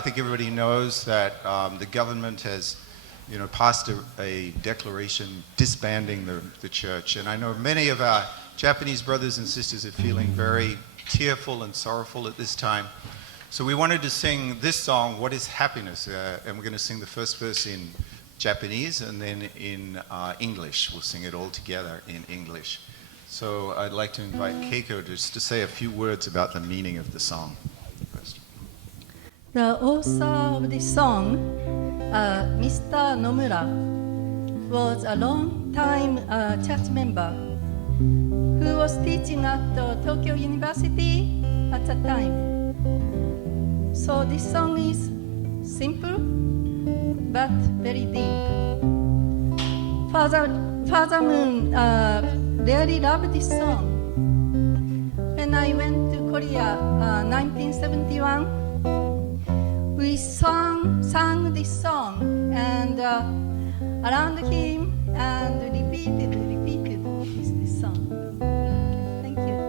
I think everybody knows that the government has, passed a declaration disbanding the church. And I know many of our Japanese brothers and sisters are feeling very tearful and sorrowful at this time. So we wanted to sing this song, What is Happiness? And we're going to sing the first verse in Japanese and then in English. We'll sing it all together in English. So I'd like to invite Keiko just to say a few words about the meaning of the song. The author of this song, Mr. Nomura, was a long-time church member who was teaching at Tokyo University at the time. So this song is simple but very deep. Father Moon really loved this song. When I went to Korea 1971, we sang this song and around him and repeated this song. Thank you.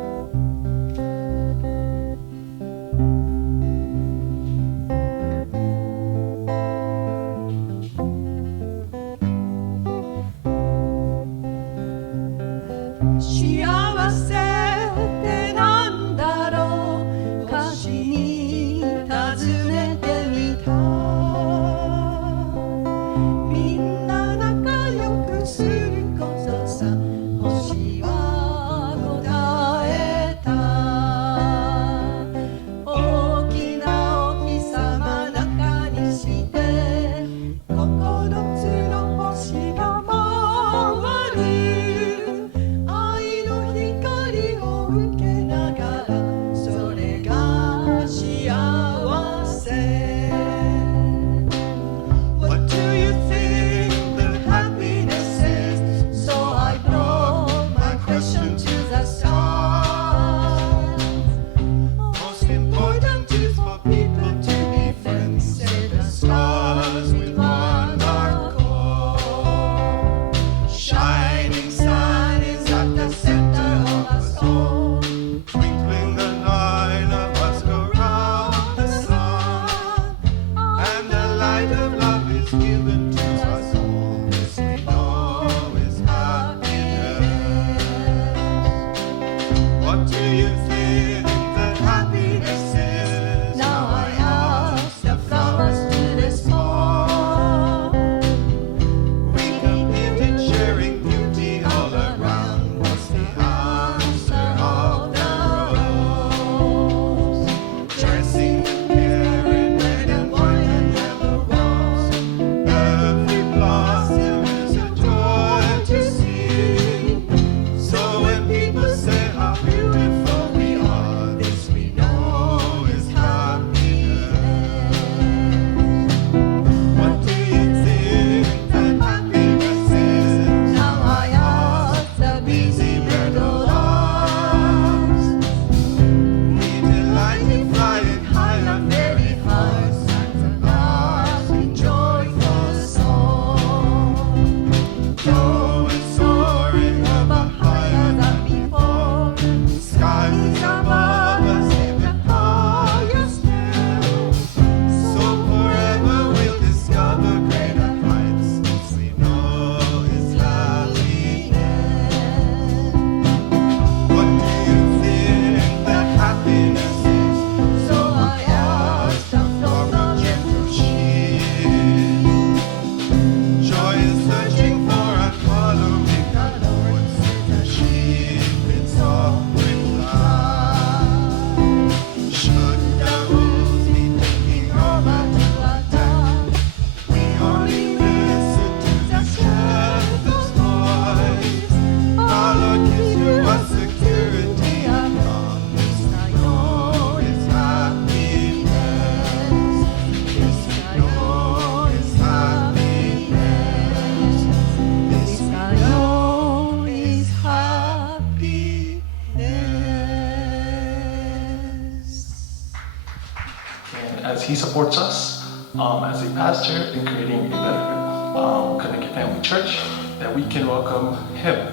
As he supports us as a pastor in creating a better connected family church, that we can welcome him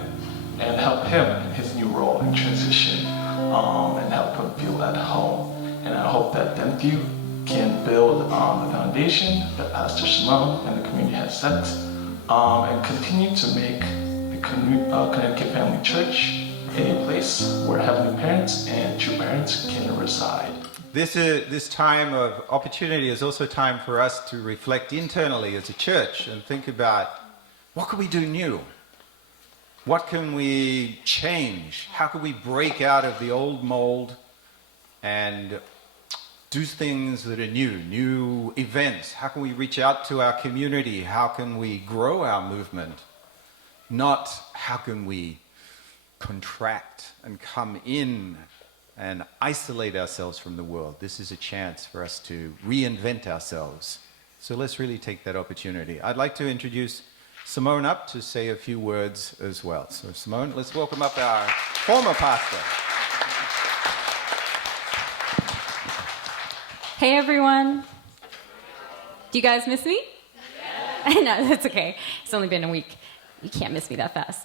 and help him in his new role and transition and help him feel at home. And I hope that Denthew can build the foundation that Pastor Shimon and the community has set, and continue to make the Connecticut Family Church a place where heavenly parents and true parents can reside. This time of opportunity is also time for us to reflect internally as a church and think about what can we do new? What can we change? How can we break out of the old mold and do things that are new events? How can we reach out to our community? How can we grow our movement? Not how can we contract and come in and isolate ourselves from the world. This is a chance for us to reinvent ourselves. So let's really take that opportunity. I'd like to introduce Simone up to say a few words as well. So Simone, let's welcome up our former pastor. Hey everyone. Do you guys miss me? Yeah. No, that's okay. It's only been a week. You can't miss me that fast.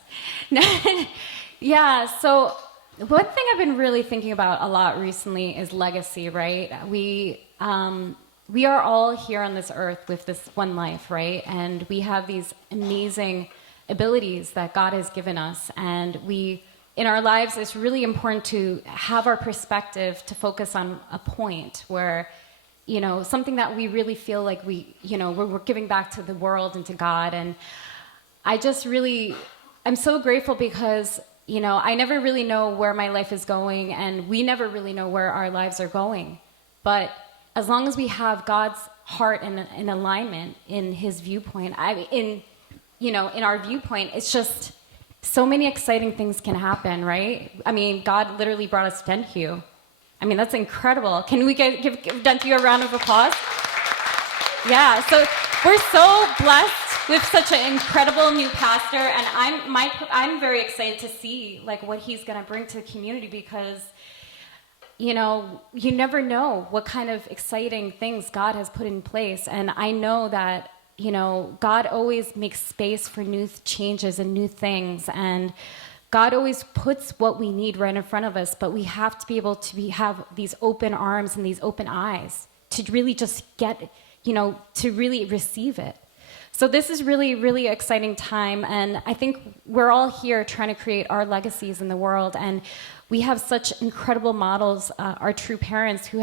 Yeah, so one thing I've been really thinking about a lot recently is legacy, right? We are all here on this earth with this one life, right? And we have these amazing abilities that God has given us. And in our lives, it's really important to have our perspective to focus on a point where, something that we really feel like we're giving back to the world and to God. And I'm so grateful because I never really know where my life is going, and we never really know where our lives are going. But as long as we have God's heart in alignment in His viewpoint, in our viewpoint, it's just so many exciting things can happen, right? I mean, God literally brought us Denthew. I mean, that's incredible. Can we give Denthew a round of applause? Yeah, so we're so blessed with such an incredible new pastor, and I'm very excited to see what he's going to bring to the community, because you never know what kind of exciting things God has put in place. And I know that God always makes space for new changes and new things, and God always puts what we need right in front of us, but we have to be able to have these open arms and these open eyes to really just get to really receive it. So this is really, really exciting time, and I think we're all here trying to create our legacies in the world, and we have such incredible models, our true parents, who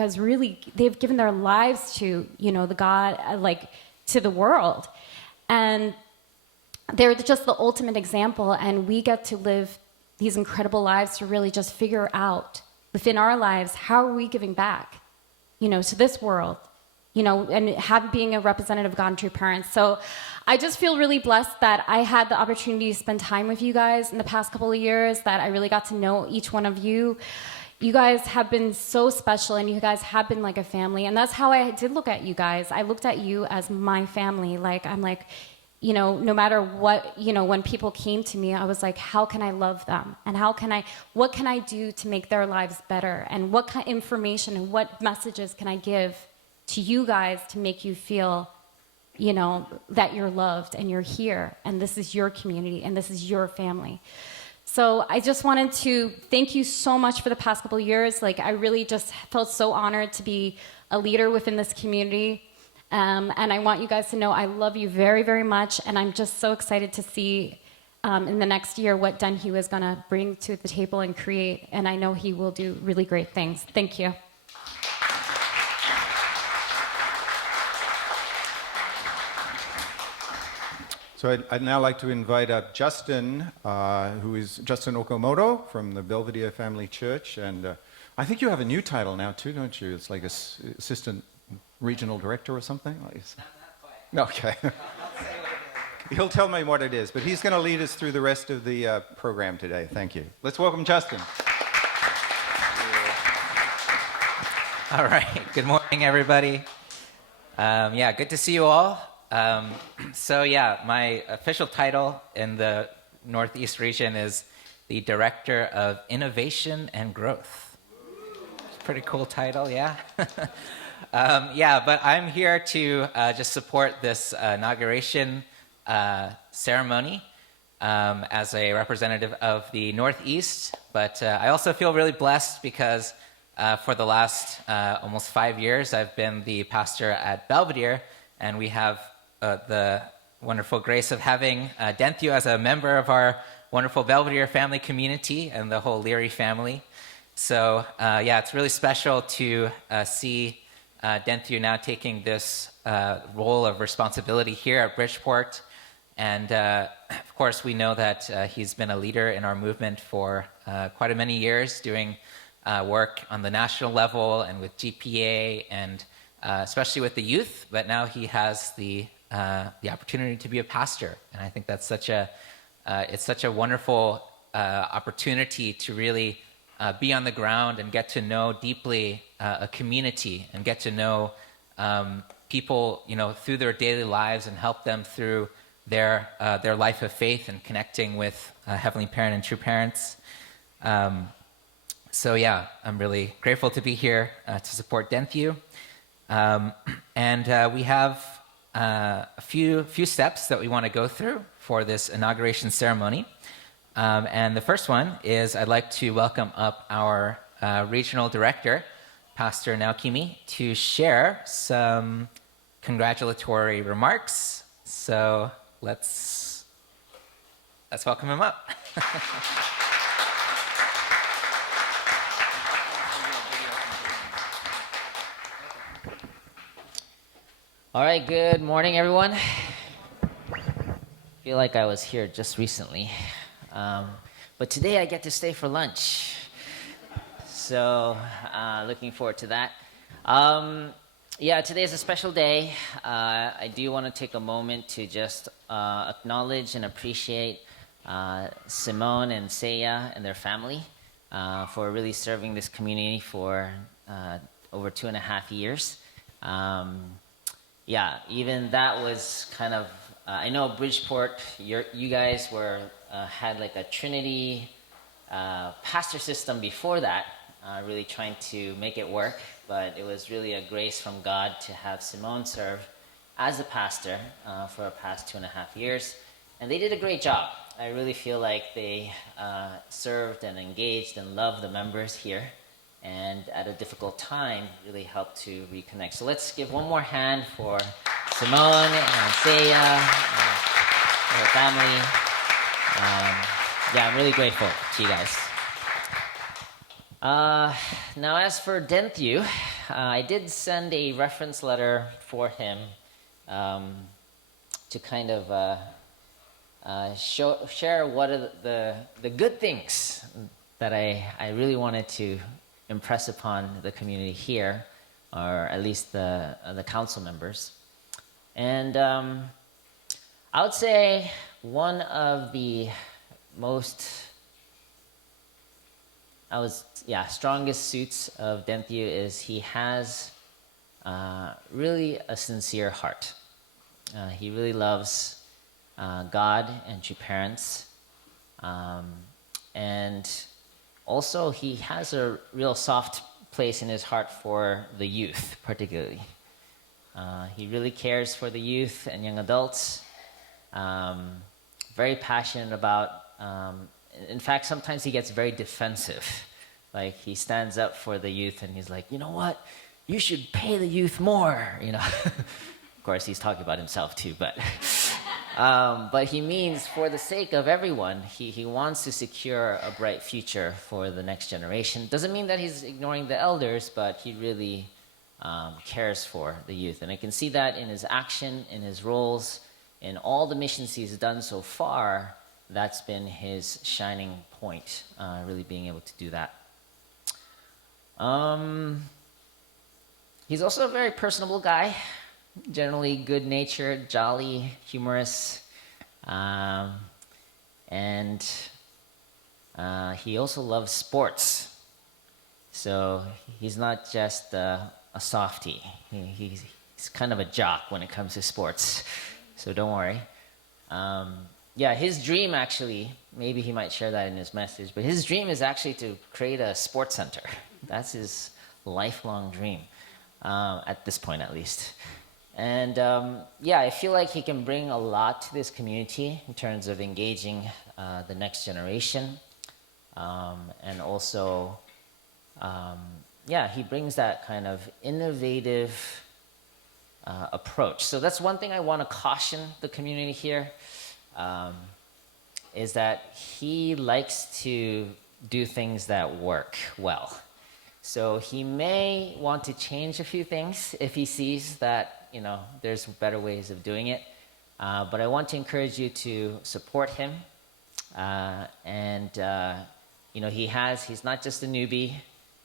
they've given their lives to, the God, to the world, and they're just the ultimate example, and we get to live these incredible lives to really just figure out within our lives, how are we giving back, to this world, and being a representative of God and true parents. So I just feel really blessed that I had the opportunity to spend time with you guys in the past couple of years, that I really got to know each one of you. You guys have been so special, and you guys have been like a family. And that's how I did look at you guys. I looked at you as my family. No matter what, when people came to me, I was like, how can I love them? And what can I do to make their lives better? And what kind of information and what messages can I give to you guys to make you feel, that you're loved and you're here, and this is your community and this is your family. So I just wanted to thank you so much for the past couple of years. I really just felt so honored to be a leader within this community. And I want you guys to know I love you very, very much, and I'm just so excited to see in the next year what Denthew is going to bring to the table and create, and I know he will do really great things. Thank you. So I'd now like to invite up Justin, who is Justin Okamoto from the Belvedere Family Church. And I think you have a new title now too, don't you? It's like Assistant Regional Director or something? No, okay. He'll tell me what it is, but he's going to lead us through the rest of the program today. Thank you. Let's welcome Justin. All right. Good morning, everybody. Good to see you all. My official title in the Northeast region is the Director of Innovation and Growth. Pretty cool title, yeah? But I'm here to just support this inauguration ceremony as a representative of the Northeast. But I also feel really blessed because for the last almost 5 years, I've been the pastor at Belvedere, and we have the wonderful grace of having Denthew as a member of our wonderful Belvedere family community and the whole Learey family. So yeah, it's really special to see Denthew now taking this role of responsibility here at Bridgeport. And of course, we know that he's been a leader in our movement for quite a many years, doing work on the national level and with GPA, and especially with the youth. But now he has the opportunity to be a pastor, and I think that's it's such a wonderful opportunity to really be on the ground and get to know deeply a community and get to know people, through their daily lives and help them through their life of faith and connecting with Heavenly Parent and true parents. So yeah, I'm really grateful to be here to support Denthew. And we have a few steps that we want to go through for this inauguration ceremony. And the first one is I'd like to welcome up our regional director, Pastor Naokimi, to share some congratulatory remarks. So let's welcome him up. All right, good morning, everyone. I feel like I was here just recently. But today I get to stay for lunch. So looking forward to that. Yeah, today is a special day. I do want to take a moment to just acknowledge and appreciate Simone and Seiya and their family for really serving this community for over 2.5 years. Yeah, even that was kind of, I know Bridgeport, you guys had like a Trinity pastor system before that, really trying to make it work, but it was really a grace from God to have Simone serve as a pastor for the past 2.5 years, and they did a great job. I really feel like they served and engaged and loved the members here, and at a difficult time really helped to reconnect. So let's give one more hand for Simone and Seiya and her family. Yeah, I'm really grateful to you guys. Now as for Denthew, I did send a reference letter for him to kind of share what are the good things that I really wanted to impress upon the community here, or at least the council members. And I would say one of the most strongest suits of Denthew is he has really a sincere heart. He really loves God and true parents, and also he has a real soft place in his heart for the youth, particularly. He really cares for the youth and young adults. Very passionate about. In fact, sometimes he gets very defensive. Like he stands up for the youth and he's like, you know what? You should pay the youth more. Of course, he's talking about himself too, but he means for the sake of everyone, he wants to secure a bright future for the next generation. Doesn't mean that he's ignoring the elders, but he really cares for the youth. And I can see that in his action, in his roles, in all the missions he's done so far. That's been his shining point, really being able to do that. He's also a very personable guy, generally good-natured, jolly, humorous, and he also loves sports. So he's not just a softie. He's kind of a jock when it comes to sports, so don't worry. Yeah, his dream actually, maybe he might share that in his message, but his dream is actually to create a sports center. That's his lifelong dream, at this point at least. And yeah, I feel like he can bring a lot to this community in terms of engaging the next generation, and also yeah, he brings that kind of innovative approach. So that's one thing I want to caution the community here, is that he likes to do things that work well. So he may want to change a few things if he sees that, there's better ways of doing it. But I want to encourage you to support him. He's not just a newbie.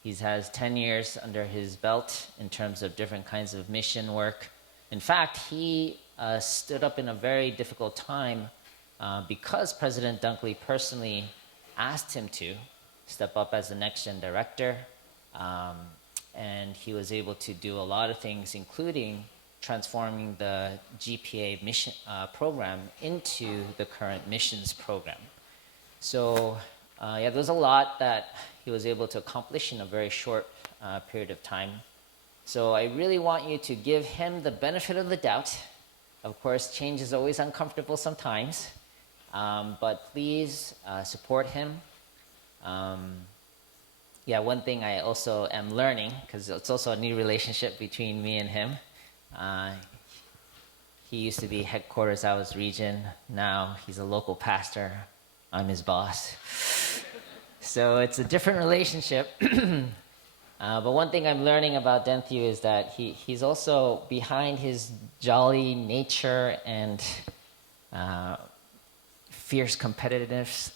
He has 10 years under his belt in terms of different kinds of mission work. In fact, he stood up in a very difficult time because President Dunkley personally asked him to step up as the next-gen director. And he was able to do a lot of things, including transforming the GPA mission program into the current missions program. So there's a lot that he was able to accomplish in a very short period of time. So I really want you to give him the benefit of the doubt. Of course, change is always uncomfortable sometimes, but please support him. One thing I also am learning, because it's also a new relationship between me and him. He used to be headquarters, I was region. Now he's a local pastor. I'm his boss. So it's a different relationship. But one thing I'm learning about Denthew is that he's also, behind his jolly nature and fierce competitiveness,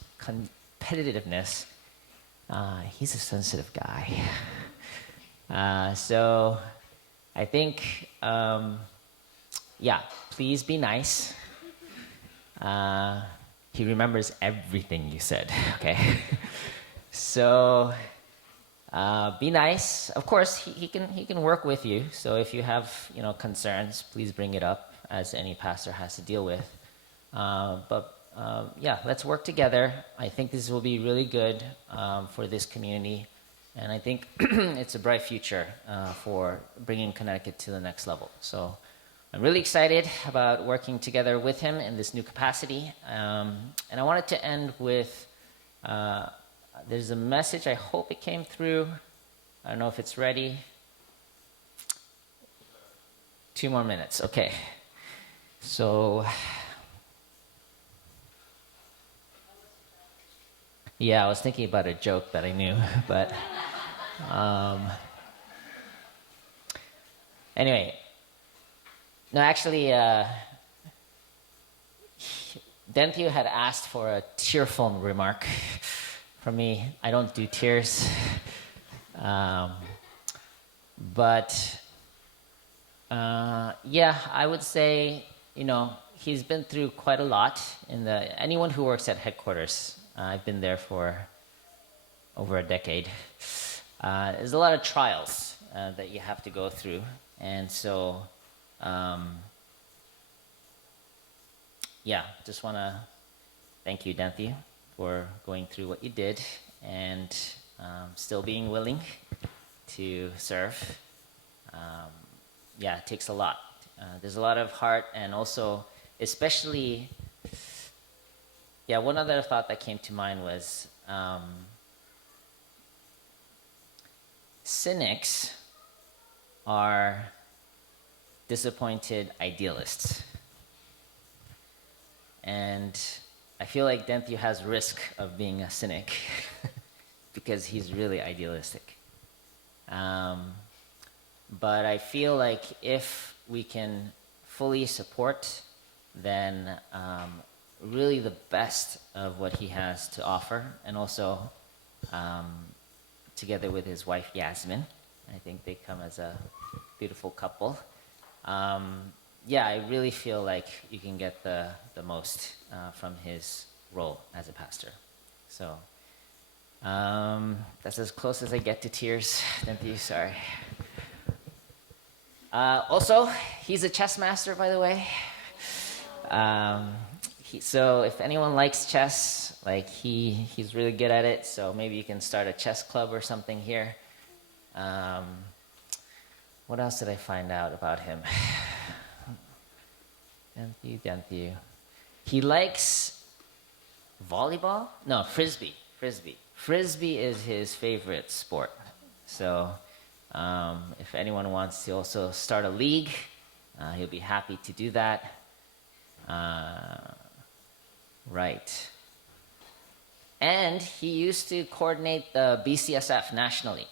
he's a sensitive guy. So I think, please be nice. He remembers everything you said, okay? So be nice. Of course, he can work with you. So if you have concerns, please bring it up, as any pastor has to deal with. Let's work together. I think this will be really good for this community, and I think it's a bright future for bringing Connecticut to the next level. So I'm really excited about working together with him in this new capacity. And I wanted to end with, there's a message, I hope it came through. I don't know if it's ready. 2 more minutes, okay. So, I was thinking about a joke that I knew, but anyway. No, actually, Denthew had asked for a tearful remark from me. I don't do tears. I would say, he's been through quite a lot. Anyone who works at headquarters, I've been there for over a decade. There's a lot of trials that you have to go through. And so, just want to thank you, Denthew, for going through what you did and still being willing to serve. It takes a lot. There's a lot of heart, and also, especially, one other thought that came to mind was cynics are disappointed idealists. And I feel like Denthew has risk of being a cynic because he's really idealistic. But I feel like if we can fully support, then really the best of what he has to offer, and also together with his wife Yasmin, I think they come as a beautiful couple. I really feel like you can get the most from his role as a pastor. So that's as close as I get to tears. Denthew, sorry. Also, he's a chess master, by the way. So if anyone likes chess, he's really good at it. So maybe you can start a chess club or something here. What else did I find out about him? Denthew. He likes volleyball? No, frisbee. Frisbee is his favorite sport. So If anyone wants to also start a league, he'll be happy to do that. Right. And he used to coordinate the BCSF nationally.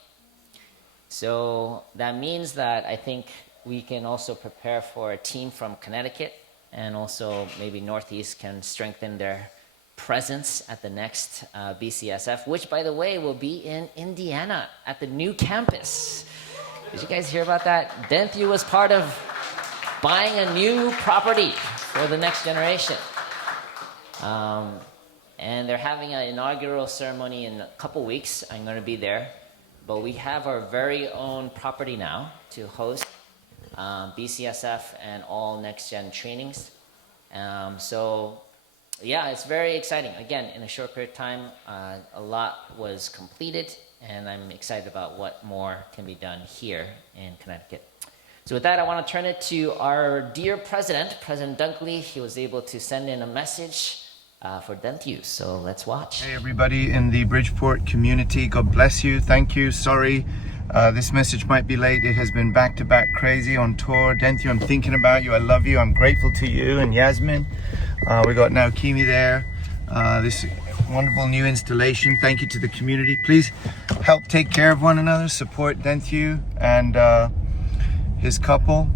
So that means that I think we can also prepare for a team from Connecticut, and also maybe Northeast can strengthen their presence at the next BCSF, which, by the way, will be in Indiana at the new campus. Did you guys hear about that? Denthew was part of buying a new property for the next generation. And they're having an inaugural ceremony in a couple weeks. I'm going to be there. But we have our very own property now to host BCSF and all next-gen trainings. So, yeah, it's very exciting. Again, in a short period of time, a lot was completed, and I'm excited about what more can be done here in Connecticut. So with that, I want to turn it to our dear president, President Dunkley. He was able to send in a message for Denthew, so let's watch. Hey everybody in the Bridgeport community, God bless you, thank you. Sorry, this message might be late. It has been back-to-back crazy on tour. Denthew, I'm thinking about you, I love you, I'm grateful to you and Yasmin. We got now Kimi there, this wonderful new installation. Thank you to the community. Please help take care of one another, support Denthew and his couple,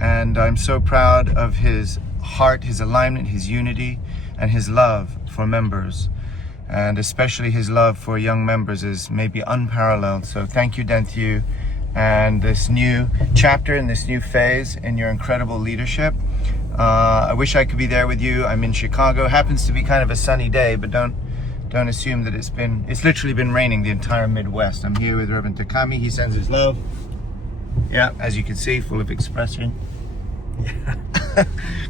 and I'm so proud of his heart, his alignment, his unity, and his love for members, and especially his love for young members is maybe unparalleled. So thank you, Denthew, and this new chapter and this new phase in your incredible leadership. I wish I could be there with you. I'm in Chicago. Happens to be kind of a sunny day, but don't assume that it's literally been raining the entire Midwest. I'm here with Reverend Takami. He sends his love. Yeah, as you can see, full of expression. Yeah.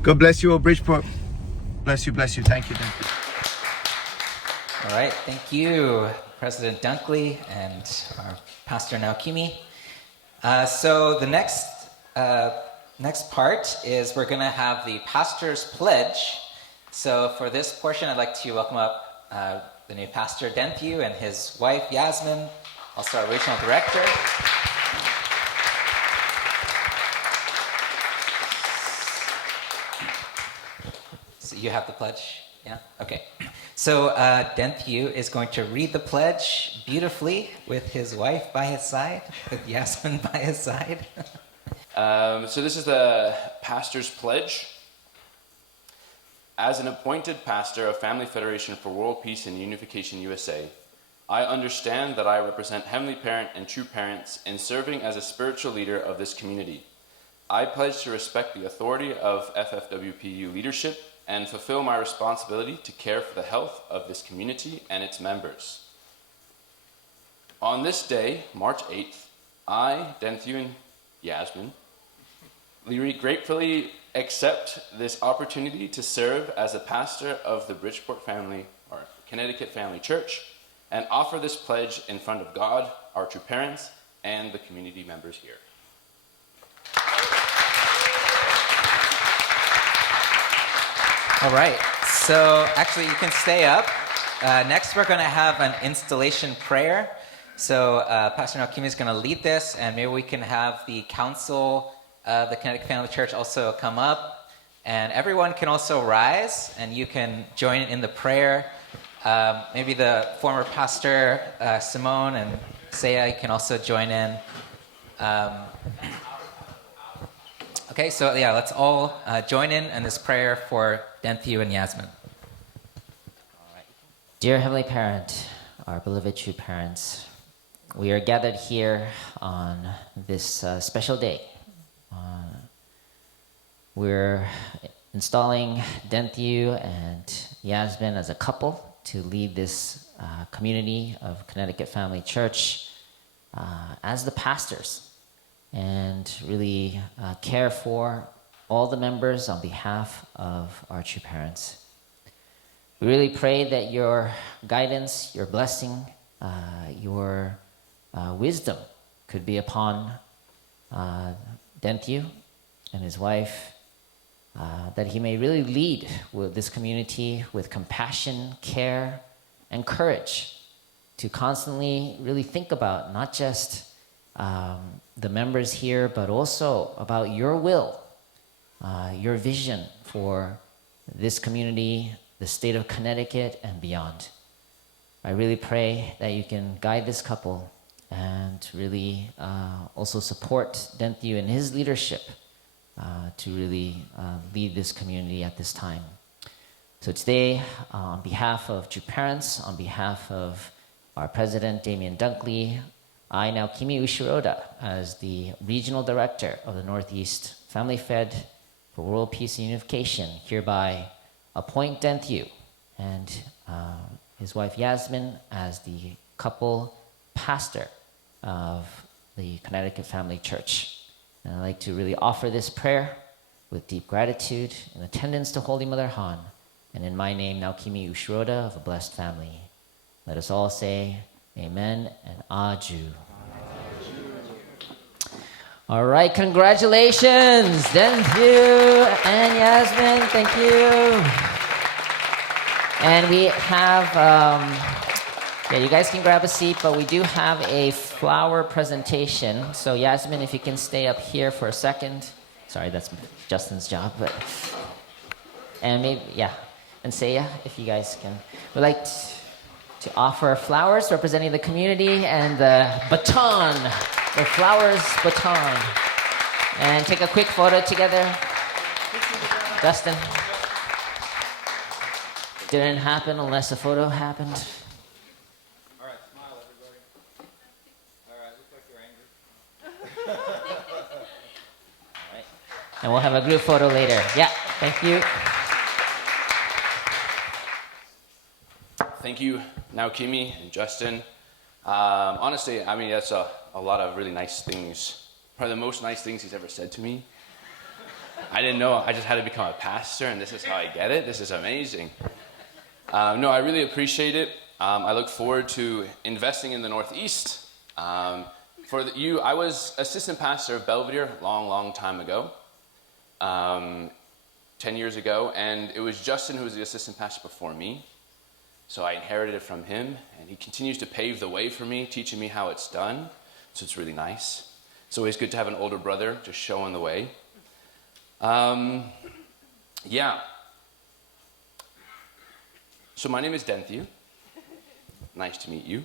God bless you all, Bridgeport. Bless you, bless you. Thank you, thank you. All right, thank you, President Dunkley and our Pastor Naokimi. So the next part is we're going to have the pastor's pledge. So for this portion, I'd like to welcome up the new pastor, Denthew, and his wife, Yasmin, also our regional director. So you have the pledge? Yeah? Okay. So Denthew is going to read the pledge beautifully with his wife by his side, with Yasmin by his side. So this is the pastor's pledge. As an appointed pastor of Family Federation for World Peace and Unification USA, I understand that I represent Heavenly Parent and true parents in serving as a spiritual leader of this community. I pledge to respect the authority of FFWPU leadership and fulfill my responsibility to care for the health of this community and its members. On this day, March 8th, I, Denthew and Yasmin, Learey, gratefully accept this opportunity to serve as a pastor of the Bridgeport Family, or Connecticut Family Church, and offer this pledge in front of God, our true parents, and the community members here. All right, so actually you can stay up. Next we're going to have an installation prayer. So Pastor Naokimi is going to lead this, and maybe we can have the council, the Connecticut Family Church also come up, and everyone can also rise, and you can join in the prayer. Maybe the former pastor, Simone and Saya, can also join in. Okay, so yeah, let's all join in this prayer for Denthew and Yasmin. Dear Heavenly Parent, our beloved true parents, we are gathered here on this special day. We're installing Denthew and Yasmin as a couple to lead this community of Connecticut Family Church as the pastors, and really care for all the members on behalf of our true parents. We really pray that your guidance, your blessing, your wisdom could be upon Denthew and his wife, that he may really lead with this community with compassion, care, and courage to constantly really think about not just the members here, but also about your will, your vision for this community, the state of Connecticut, and beyond. I really pray that you can guide this couple and really also support Denthew in his leadership to really lead this community at this time. So today, on behalf of True Parents, on behalf of our president, Damian Dunkley, I, Naokimi Ushiroda, as the Regional Director of the Northeast Family Fed for World Peace and Unification, hereby appoint Denthew and his wife Yasmin as the couple pastor of the Connecticut Family Church. And I'd like to really offer this prayer with deep gratitude in attendance to Holy Mother Han, and in my name, Naokimi Ushiroda of a blessed family. Let us all say amen and aju. All right, congratulations, Denthew and Yasmin, thank you. And we have, you guys can grab a seat, but we do have a flower presentation. So Yasmin, if you can stay up here for a second. Sorry, that's Justin's job, but, and maybe, and Seiya, if you guys can. We'd like to offer flowers representing the community and the baton, the flowers baton. And take a quick photo together. Dustin. Didn't happen unless a photo happened. All right, smile, everybody. All right, look like you're angry. All right. And we'll have a group photo later. Yeah, thank you. Thank you, Naokimi and Justin. Honestly, I mean, that's a lot of really nice things. Probably the most nice things he's ever said to me. I didn't know I just had to become a pastor, and this is how I get it. This is amazing. No, I really appreciate it. I look forward to investing in the Northeast. I was assistant pastor of Belvedere a long, long time ago, 10 years ago, and it was Justin who was the assistant pastor before me. So I inherited it from him, and he continues to pave the way for me, teaching me how it's done. So it's really nice. It's always good to have an older brother just showing the way. So my name is Denthew. Nice to meet you.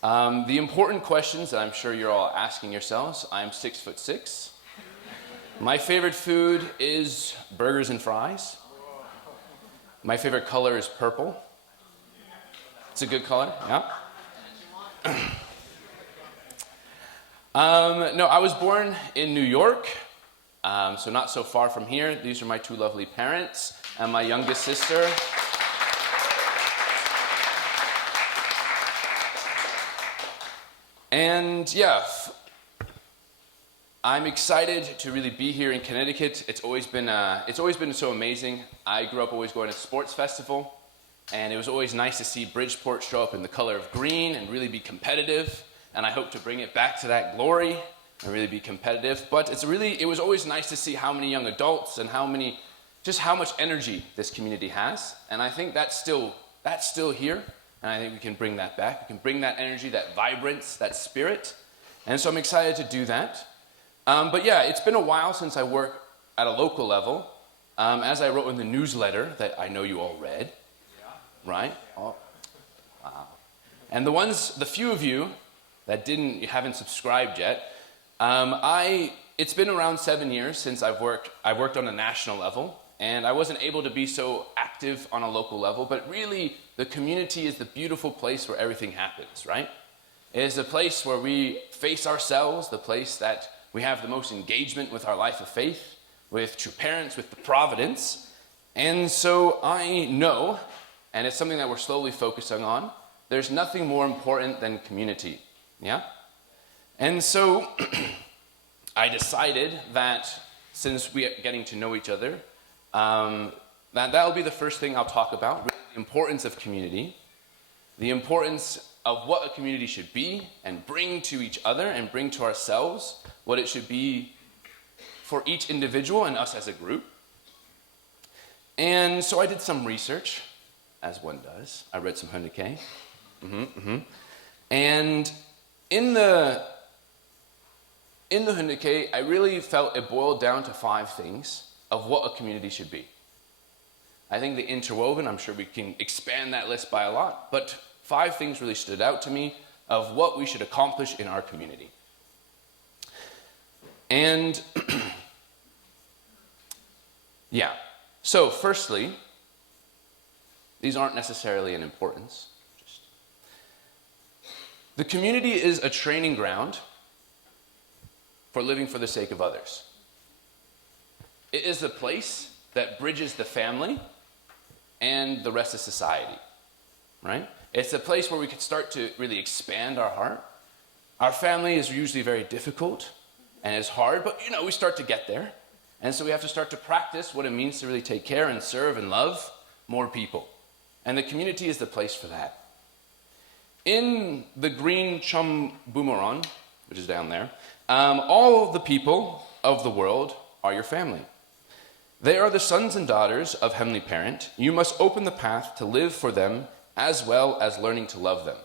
The important questions that I'm sure you're all asking yourselves, I'm 6'6". My favorite food is burgers and fries. My favorite color is purple. It's a good color, yeah. No, I was born in New York, so not so far from here. These are my two lovely parents and my youngest sister. And I'm excited to really be here in Connecticut. It's always been so amazing. I grew up always going to sports festival. And it was always nice to see Bridgeport show up in the color of green and really be competitive. And I hope to bring it back to that glory and really be competitive. But it was always nice to see how many young adults and how much energy this community has. And I think that's still here. And I think we can bring that back. We can bring that energy, that vibrance, that spirit. And so I'm excited to do that. It's been a while since I worked at a local level. As I wrote in the newsletter that I know you all read. Right? Oh, wow. And the few of you that haven't subscribed yet, it's been around 7 years since I've worked on a national level, and I wasn't able to be so active on a local level, but really the community is the beautiful place where everything happens, right? It is the place where we face ourselves, the place that we have the most engagement with our life of faith, with True Parents, with the Providence. And so I know, and it's something that we're slowly focusing on, there's nothing more important than community, yeah? And so I decided that since we are getting to know each other, that'll be the first thing I'll talk about, really the importance of community, the importance of what a community should be and bring to each other and bring to ourselves, what it should be for each individual and us as a group. And so I did some research, as one does. I read some Hunde. And in the in the Hundake, I really felt it boiled down to 5 things of what a community should be. I think the interwoven, I'm sure we can expand that list by a lot, but 5 things really stood out to me of what we should accomplish in our community. And yeah, so firstly, these aren't necessarily in importance. The community is a training ground for living for the sake of others. It is the place that bridges the family and the rest of society, right? It's a place where we can start to really expand our heart. Our family is usually very difficult and it's hard, but we start to get there. And so we have to start to practice what it means to really take care and serve and love more people. And the community is the place for that. In the green chum boomerang, which is down there, all of the people of the world are your family. They are the sons and daughters of Heavenly Parent. You must open the path to live for them as well as learning to love them.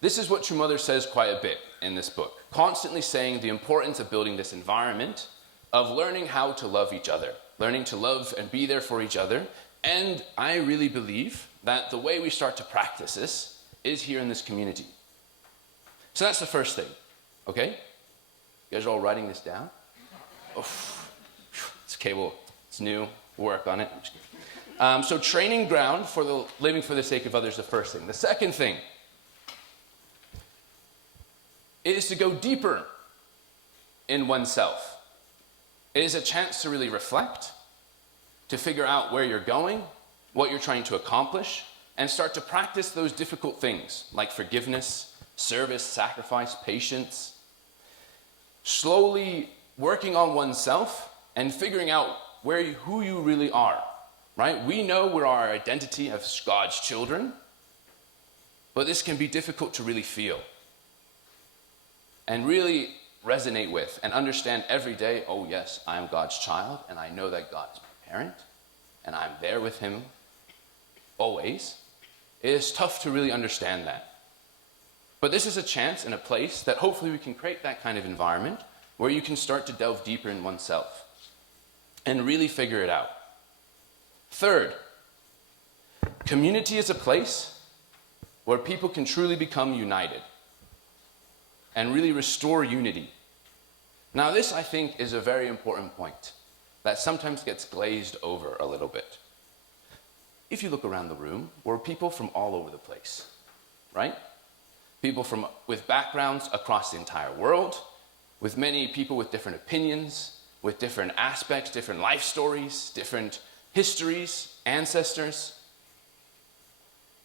This is what True Mother says quite a bit in this book, constantly saying the importance of building this environment of learning how to love each other, learning to love and be there for each other. And I really believe that the way we start to practice this is here in this community. So that's the first thing, okay? You guys are all writing this down? Oof. It's okay, it's new, we'll work on it. So training ground for the living for the sake of others, the first thing. The second thing is to go deeper in oneself. It is a chance to really reflect, to figure out where you're going, what you're trying to accomplish, and start to practice those difficult things like forgiveness, service, sacrifice, patience. Slowly working on oneself and figuring out who you really are, right? We know we're our identity as God's children, but this can be difficult to really feel and really resonate with and understand every day, oh yes, I am God's child, and I know that God is my parent, and I'm there with him always. It is tough to really understand that. But this is a chance and a place that hopefully we can create that kind of environment where you can start to delve deeper in oneself and really figure it out. Third, community is a place where people can truly become united and really restore unity. Now this, I think, is a very important point that sometimes gets glazed over a little bit. If you look around the room, we're people from all over the place, right? People with backgrounds across the entire world, with many people with different opinions, with different aspects, different life stories, different histories, ancestors.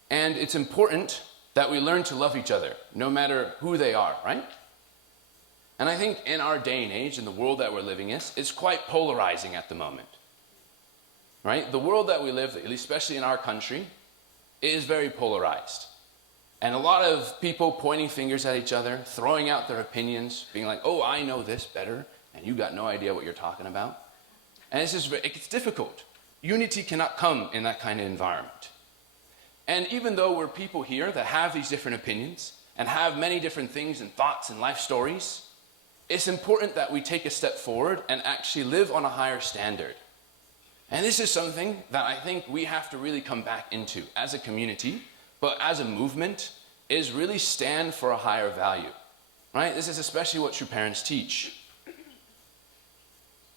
And it's important that we learn to love each other, no matter who they are, right? And I think in our day and age, in the world that we're living in, it's quite polarizing at the moment, right? The world that we live, especially in our country, is very polarized. And a lot of people pointing fingers at each other, throwing out their opinions, being like, oh, I know this better, and you got no idea what you're talking about. And it's difficult. Unity cannot come in that kind of environment. And even though we're people here that have these different opinions and have many different things and thoughts and life stories, it's important that we take a step forward and actually live on a higher standard. And this is something that I think we have to really come back into as a community, but as a movement, is really stand for a higher value, right? This is especially what True Parents teach.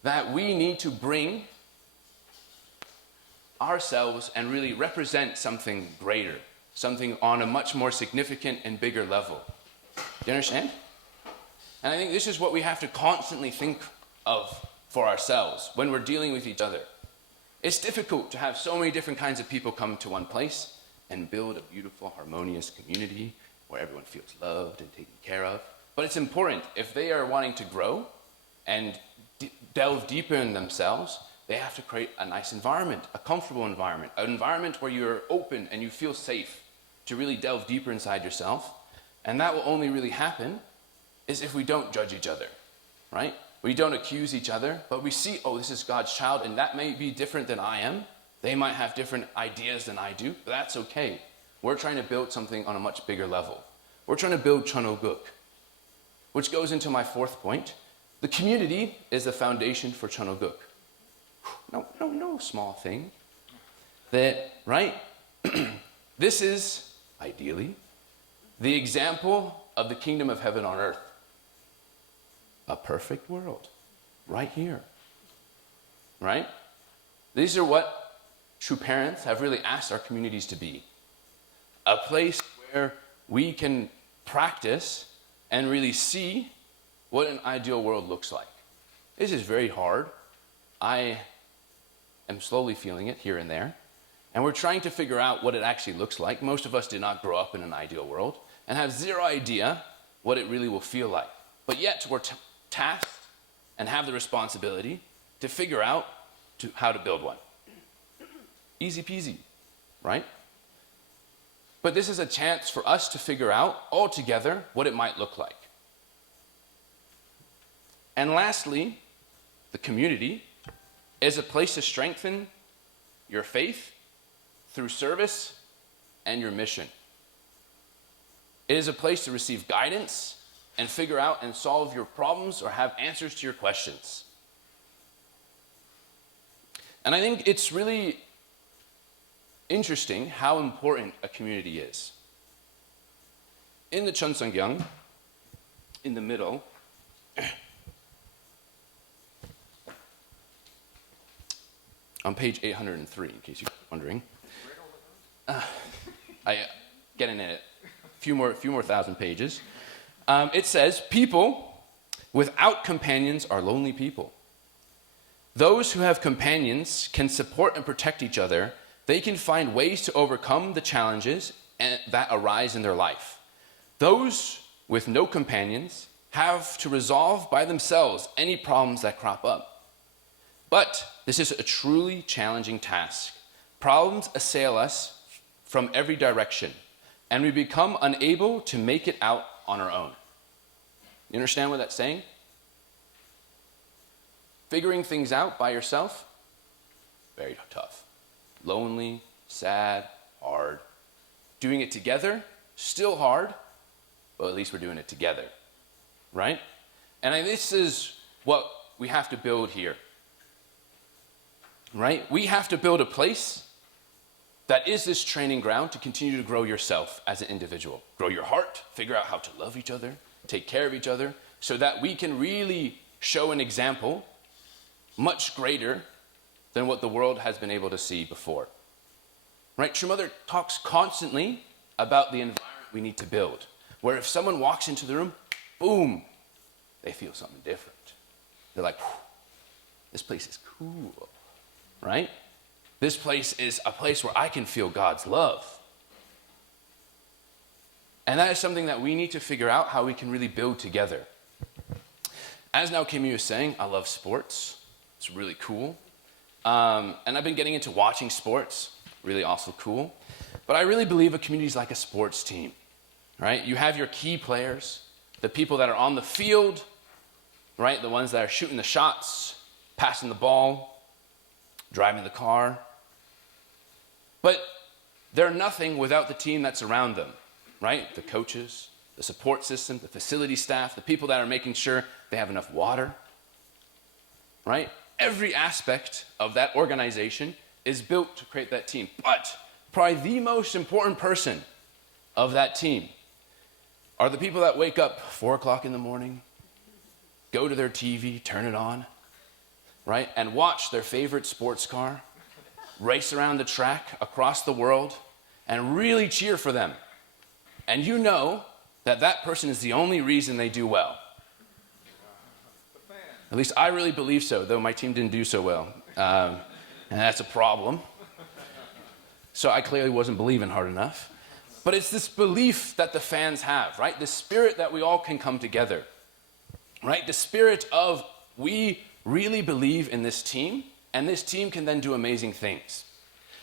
That we need to bring ourselves and really represent something greater, something on a much more significant and bigger level. Do you understand? And I think this is what we have to constantly think of for ourselves when we're dealing with each other. It's difficult to have so many different kinds of people come to one place and build a beautiful, harmonious community where everyone feels loved and taken care of. But it's important, if they are wanting to grow and delve deeper in themselves, they have to create a nice environment, a comfortable environment, an environment where you're open and you feel safe to really delve deeper inside yourself. And that will only really happen is if we don't judge each other, right? We don't accuse each other, but we see, oh, this is God's child, and that may be different than I am. They might have different ideas than I do, but that's okay. We're trying to build something on a much bigger level. We're trying to build Chunoguk. which goes into my fourth point. The community is the foundation for Chonoguk. No small thing. Right? This is, ideally, the example of the kingdom of heaven on earth. A perfect world. Right here. Right? These are what true parents have really asked our communities to be. A place where we can practice and really see what an ideal world looks like. This is very hard. I am slowly feeling it here and there. And we're trying to figure out what it actually looks like. Most of us did not grow up in an ideal world and have zero idea what it really will feel like. But yet we're tasked and have the responsibility to figure out how to build one. Easy peasy, right? But this is a chance for us to figure out all together what it might look like. And lastly, the community is a place to strengthen your faith through service and your mission. It is a place to receive guidance and figure out and solve your problems or have answers to your questions. And I think it's really interesting how important a community is. In the Cheonseongyang, in the middle, on page 803, in case you're wondering, getting in it, a few more thousand pages. It says, people without companions are lonely people. Those who have companions can support and protect each other. They can find ways to overcome the challenges that arise in their life. Those with no companions have to resolve by themselves any problems that crop up. But this is a truly challenging task. Problems assail us from every direction, and we become unable to make it out on our own. You understand what that's saying? Figuring things out by yourself, very tough. Lonely, sad, hard. Doing it together, still hard, but at least we're doing it together, right? And this is what we have to build here, right? We have to build a place that is this training ground to continue to grow yourself as an individual. Grow your heart, figure out how to love each other, take care of each other, so that we can really show an example much greater than what the world has been able to see before. Right? True Mother talks constantly about the environment we need to build, where if someone walks into the room, boom, they feel something different. They're like, this place is cool, right? This place is a place where I can feel God's love. And that is something that we need to figure out how we can really build together. As now Kimmy was saying, I love sports. It's really cool. And I've been getting into watching sports. Really also cool. But I really believe a community is like a sports team, right? You have your key players, the people that are on the field, right? The ones that are shooting the shots, passing the ball, driving the car. But they're nothing without the team that's around them, right? The coaches, the support system, the facility staff, the people that are making sure they have enough water, right? Every aspect of that organization is built to create that team. But probably the most important person of that team are the people that wake up 4 o'clock in the morning, go to their TV, turn it on, right? And watch their favorite sports car race around the track across the world and really cheer for them. And you know that that person is the only reason they do well. At least I really believe so, though my team didn't do so well. And that's a problem. So I clearly wasn't believing hard enough. But it's this belief that the fans have, right? The spirit that we all can come together, right? The spirit of we really believe in this team, and this team can then do amazing things.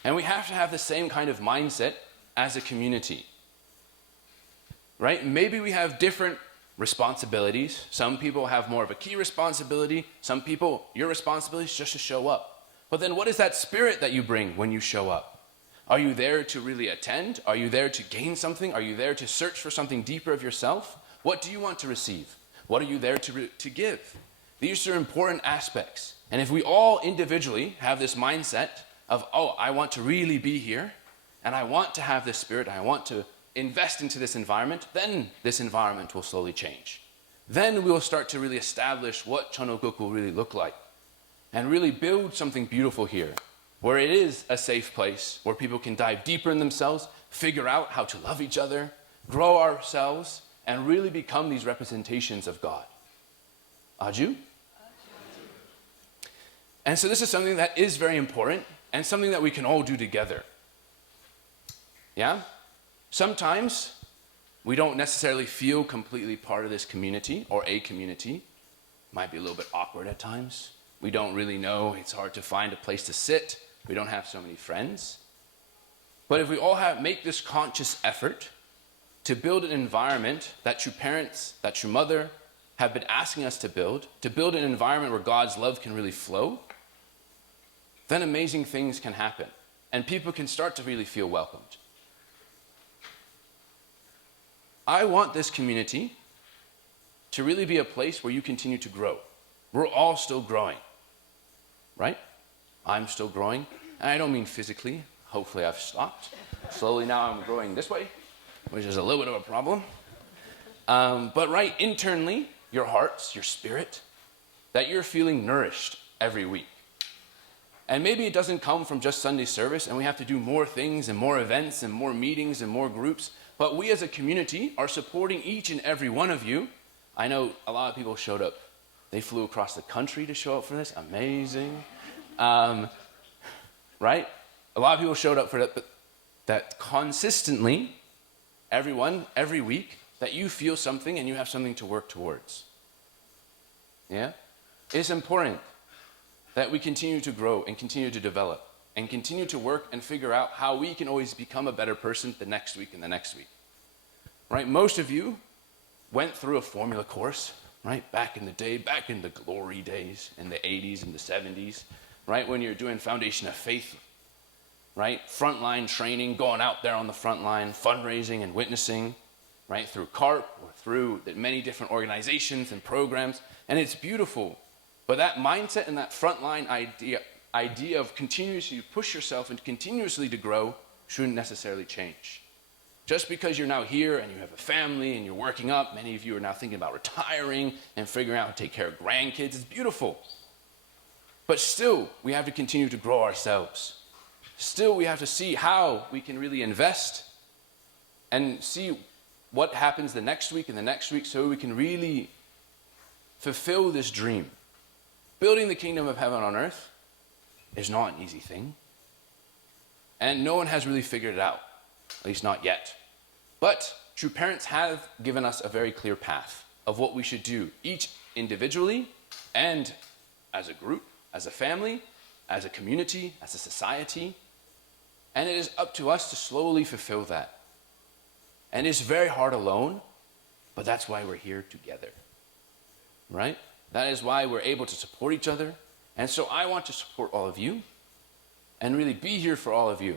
And we have to have the same kind of mindset as a community, right? Maybe we have different responsibilities. Some people have more of a key responsibility. Some people, your responsibility is just to show up. But then what is that spirit that you bring when you show up? Are you there to really attend? Are you there to gain something? Are you there to search for something deeper of yourself? What do you want to receive? What are you there to give? These are important aspects. And if we all individually have this mindset of, oh, I want to really be here, and I want to have this spirit, I want to invest into this environment, then this environment will slowly change. Then we'll start to really establish what Chonoguk will really look like and really build something beautiful here, where it is a safe place, where people can dive deeper in themselves, figure out how to love each other, grow ourselves, and really become these representations of God. Aju? And so this is something that is very important and something that we can all do together. Yeah? Sometimes we don't necessarily feel completely part of this community or a community. Might be a little bit awkward at times. We don't really know. It's hard to find a place to sit. We don't have so many friends. But if we all make this conscious effort to build an environment that true parents, that true mother have been asking us to build an environment where God's love can really flow, then amazing things can happen. And people can start to really feel welcomed. I want this community to really be a place where you continue to grow. We're all still growing, right? I'm still growing. And I don't mean physically. Hopefully I've stopped. Slowly now I'm growing this way, which is a little bit of a problem. But right, internally, your hearts, your spirit, that you're feeling nourished every week. And maybe it doesn't come from just Sunday service, and we have to do more things and more events and more meetings and more groups, but we as a community are supporting each and every one of you. I know a lot of people showed up. They flew across the country to show up for this. Amazing. Right? A lot of people showed up for that, but that consistently, everyone, every week, that you feel something and you have something to work towards. Yeah? It's important that we continue to grow and continue to develop and continue to work and figure out how we can always become a better person the next week and the next week. Right? Most of you went through a formula course, right? Back in the day, back in the glory days, in the 80s and the 70s, right? When you're doing foundation of faith, right? Frontline training, going out there on the front line, fundraising and witnessing, right? Through CARP or through the many different organizations and programs. And it's beautiful. But that mindset and that frontline idea of continuously push yourself and continuously to grow shouldn't necessarily change. Just because you're now here and you have a family and you're working up, many of you are now thinking about retiring and figuring out how to take care of grandkids. It's beautiful. But still, we have to continue to grow ourselves. Still, we have to see how we can really invest and see what happens the next week and the next week so we can really fulfill this dream. Building the kingdom of heaven on earth is not an easy thing. And no one has really figured it out, at least not yet. But true parents have given us a very clear path of what we should do, each individually and as a group, as a family, as a community, as a society. And it is up to us to slowly fulfill that. And it's very hard alone, but that's why we're here together, right? That is why we're able to support each other. And so I want to support all of you and really be here for all of you.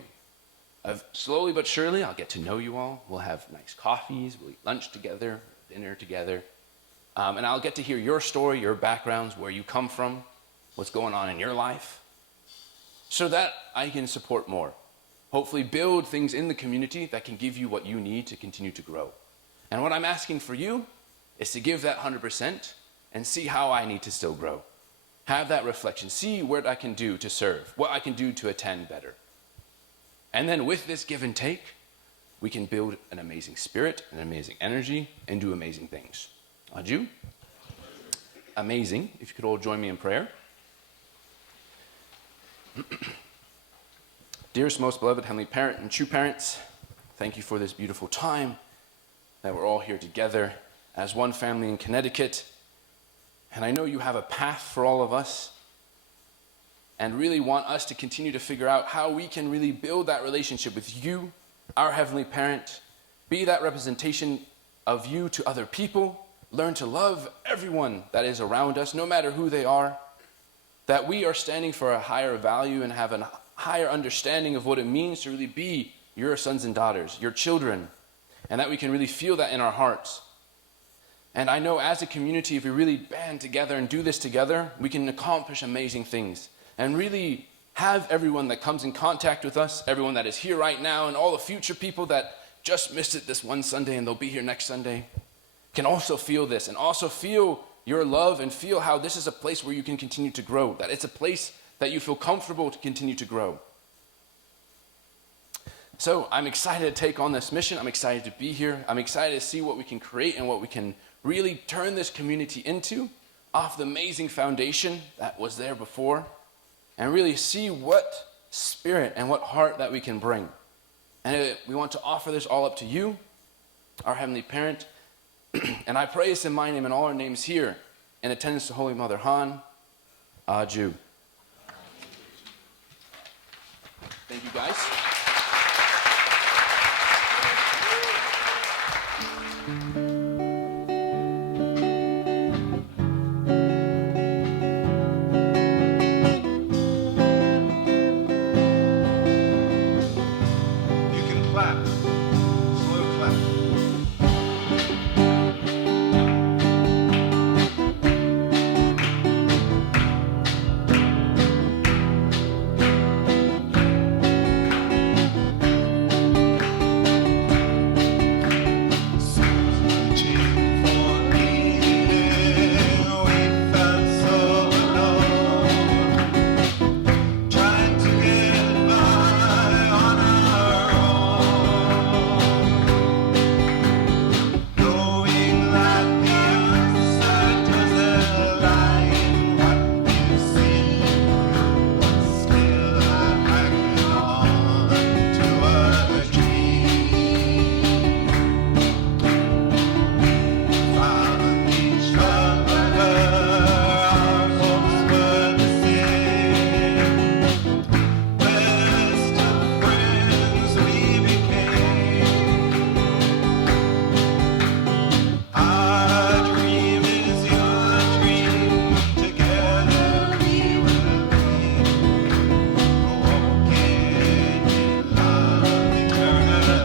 Slowly but surely, I'll get to know you all. We'll have nice coffees, we'll eat lunch together, dinner together. And I'll get to hear your story, your backgrounds, where you come from, what's going on in your life, so that I can support more. Hopefully build things in the community that can give you what you need to continue to grow. And what I'm asking for you is to give that 100% and see how I need to still grow. Have that reflection. See what I can do to serve, what I can do to attend better. And then with this give and take, we can build an amazing spirit, an amazing energy, and do amazing things. Aju? Amazing. If you could all join me in prayer. Dearest, most beloved Heavenly Parent and true parents, thank you for this beautiful time that we're all here together as one family in Connecticut. And I know you have a path for all of us and really want us to continue to figure out how we can really build that relationship with you, our Heavenly Parent, be that representation of you to other people, learn to love everyone that is around us, no matter who they are, that we are standing for a higher value and have a higher understanding of what it means to really be your sons and daughters, your children, and that we can really feel that in our hearts. And I know as a community, if we really band together and do this together, we can accomplish amazing things and really have everyone that comes in contact with us, everyone that is here right now, and all the future people that just missed it this one Sunday and they'll be here next Sunday, can also feel this and also feel your love and feel how this is a place where you can continue to grow, that it's a place that you feel comfortable to continue to grow. So I'm excited to take on this mission. I'm excited to be here. I'm excited to see what we can create and what we can really turn this community into off the amazing foundation that was there before, and really see what spirit and what heart that we can bring. And we want to offer this all up to you, our Heavenly Parent. And I pray this in my name and all our names here in attendance to Holy Mother Han, Ju. Thank you, guys. You can clap. Slow clap. Searching for meaning, we felt so alone. Trying to get by on our own, knowing that the answer doesn't lie in what you see, but still hanging on to a dream. Found each other, our hopes were the same. Best of friends we became. Our dream is your dream. Together we will be walking in love eternally.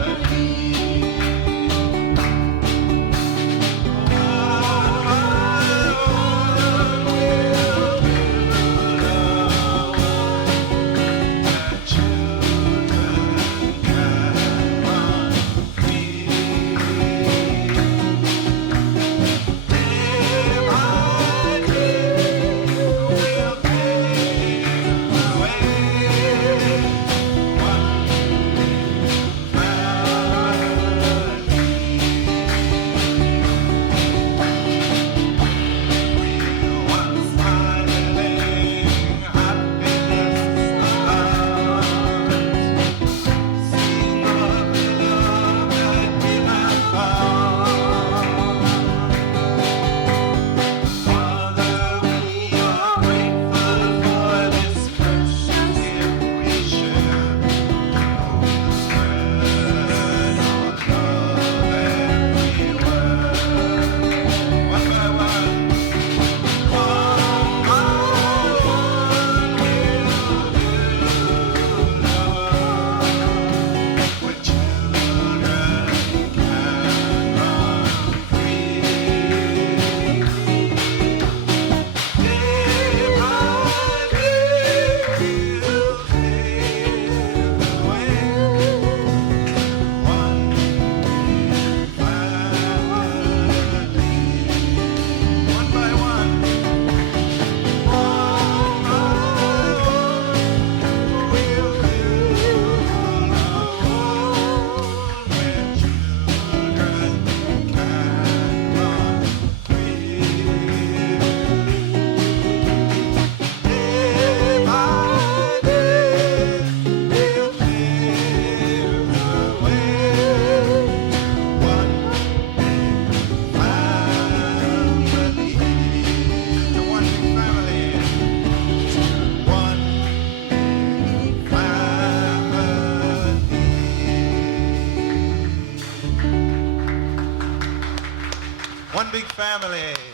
One big family.